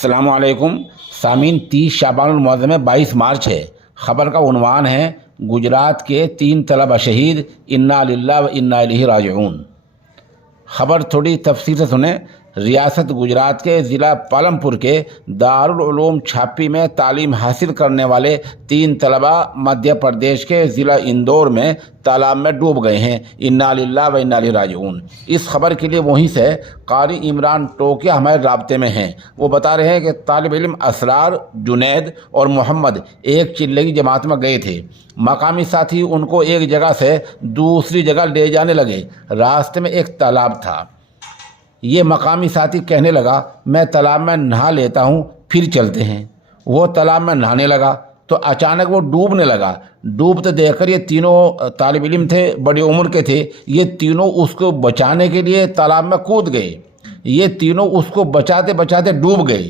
السلام علیکم سامعین، 30 شعبان المعظم میں 22 مارچ ہے۔ خبر کا عنوان ہے گجرات کے 3 طلبہ شہید، انا للہ و انا الیہ راجعون۔ خبر تھوڑی تفصیل سے سنیں۔ ریاست گجرات کے ضلع پالم-پور کے دارالعلوم چھاپی میں تعلیم حاصل کرنے والے 3 طلبہ مدھیہ پردیش کے ضلع اندور میں تالاب میں ڈوب گئے ہیں۔ انا للہ و انا الیہ راجعون۔ اس خبر کے لیے وہیں سے قاری عمران ٹوکیا ہمارے رابطے میں ہیں۔ وہ بتا رہے ہیں کہ طالب علم اسرار، جنید اور محمد ایک چلے کی جماعت میں گئے تھے۔ مقامی ساتھی ان کو ایک جگہ سے دوسری جگہ لے جانے لگے۔ راستے میں ایک تالاب تھا۔ یہ مقامی ساتھی کہنے لگا، میں تالاب میں نہا لیتا ہوں، پھر چلتے ہیں۔ وہ تالاب میں نہانے لگا تو اچانک وہ ڈوبنے لگا۔ ڈوبتے دیکھ کر یہ تینوں طالب علم تھے، بڑی عمر کے تھے، یہ تینوں اس کو بچانے کے لیے تالاب میں کود گئے۔ یہ تینوں اس کو بچاتے بچاتے ڈوب گئے۔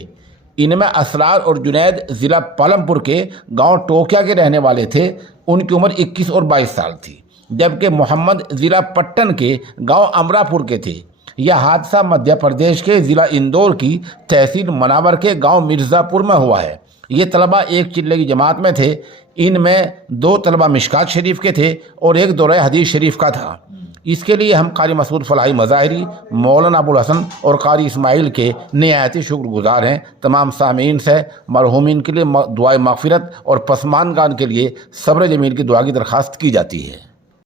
ان میں اسرار اور جنید ضلع پالم-پور کے گاؤں ٹوکیا کے رہنے والے تھے۔ ان کی عمر 21 اور 22 سال تھی، جبکہ محمد ضلع پٹن کے گاؤں امراپور کے تھے۔ یہ حادثہ مدھیہ پردیش کے ضلع اندور کی تحصیل مناور کے گاؤں مرزا پور میں ہوا ہے۔ یہ طلبہ ایک چلے کی جماعت میں تھے۔ ان میں 2 طلبہ مشکات شریف کے تھے اور ایک دورہ حدیث شریف کا تھا۔ اس کے لیے ہم قاری مسعود فلاحی مظاہری، مولانا ابو الحسن اور قاری اسماعیل کے نہایت شکر گزار ہیں۔ تمام سامعین سے مرحومین کے لیے دعائے مغفرت اور پسماندگان کے لیے صبر جمیل کی دعا کی درخواست کی جاتی ہے۔